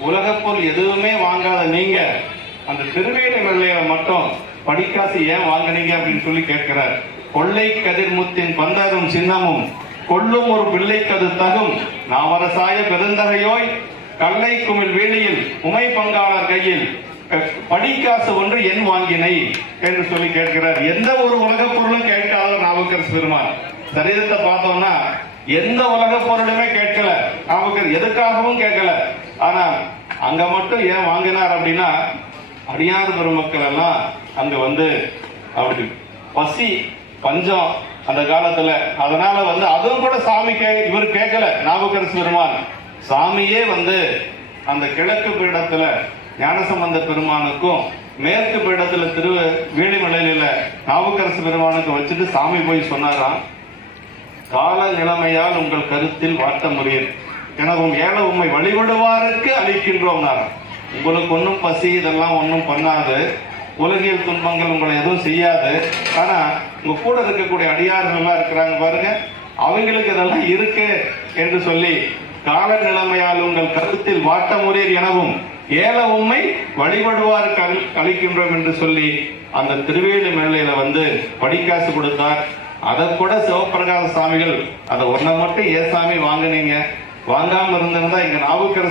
உலகப் பொருள் எதுவுமே வாங்காத நீங்க அந்த திருவேலிமலையில மட்டும் படிக்காசு ஏன் வாங்குனீங்க அப்படின்னு சொல்லி கேட்கிறார். கொள்ளை கதிர்முத்தின் பந்தரும் சின்னமும் கொள்ளும் ஒரு பிள்ளைக்கது தகும் நாவரசாய பெருந்தகையோய் கல்லை குமிழ் வேலியில் உமை பங்காளர் கையில் படிக்காசு ஒன்று என் வாங்கினை என்று சொல்லி கேட்கிறார். எந்த ஒரு உலகப் பொருளும் கேட்காத நாவுக்கரசு பெருமான். சரீரத்தை பார்த்தோம்னா எந்த உலகப் பொருளுமே கேட்கல. நாவுக்கர் எதுக்காகவும் கேட்கல. ஆனா அங்க மட்டும் ஏன் வாங்கினார் அப்படின்னா அடியார் பெருமக்கள் எல்லாம் அங்க வந்து அவருக்கு பசி பஞ்சம் அந்த காலத்துல. அதனால வந்து அதுவும் கூட சாமி கே இவர் கேட்கல நாவுக்கரசு பெருமான். சாமியே வந்து அந்த கிழக்கு பீடத்துல ஞானசம்பந்த பெருமானுக்கும் மேற்கு பீடத்துல திரு வீழிமலையில நாவுக்கரசு பெருமானுக்கு வச்சுட்டு சாமி போய் சொன்னாராம் கால நிலைமையால் உங்கள் கருத்தில் வாட்ட முடியும் எனவும் ஏழ உண்மை வழிபடுவாருக்கு அளிக்கின்றோம் உங்களுக்கு ஒன்றும் பசி இதெல்லாம் ஒன்றும் பண்ணாது. உலகியல் துன்பங்கள் உங்களை எதுவும் செய்யாது. ஆனா உங்க கூட இருக்கக்கூடிய அடியார்கள்லாம் இருக்கிறாங்க பாருங்க. அவங்களுக்கு இதெல்லாம் இருக்கு என்று சொல்லி கால நிலைமையால் உங்கள் கருத்தில் வாட்ட முறையர் எனவும் ஏல உண்மை வழிபடுவாருக்கு அளிக்கின்றோம் என்று சொல்லி அந்த திருவேலி மேலையில வந்து படிக்காசு கொடுத்தார். அதை கூட சிவபிரகாச சாமிகள் அதை ஒன்றை மட்டும் ஏசாமி வாங்கினீங்க? வாங்காம இருந்திருந்தா இங்க நாவுக்கரசு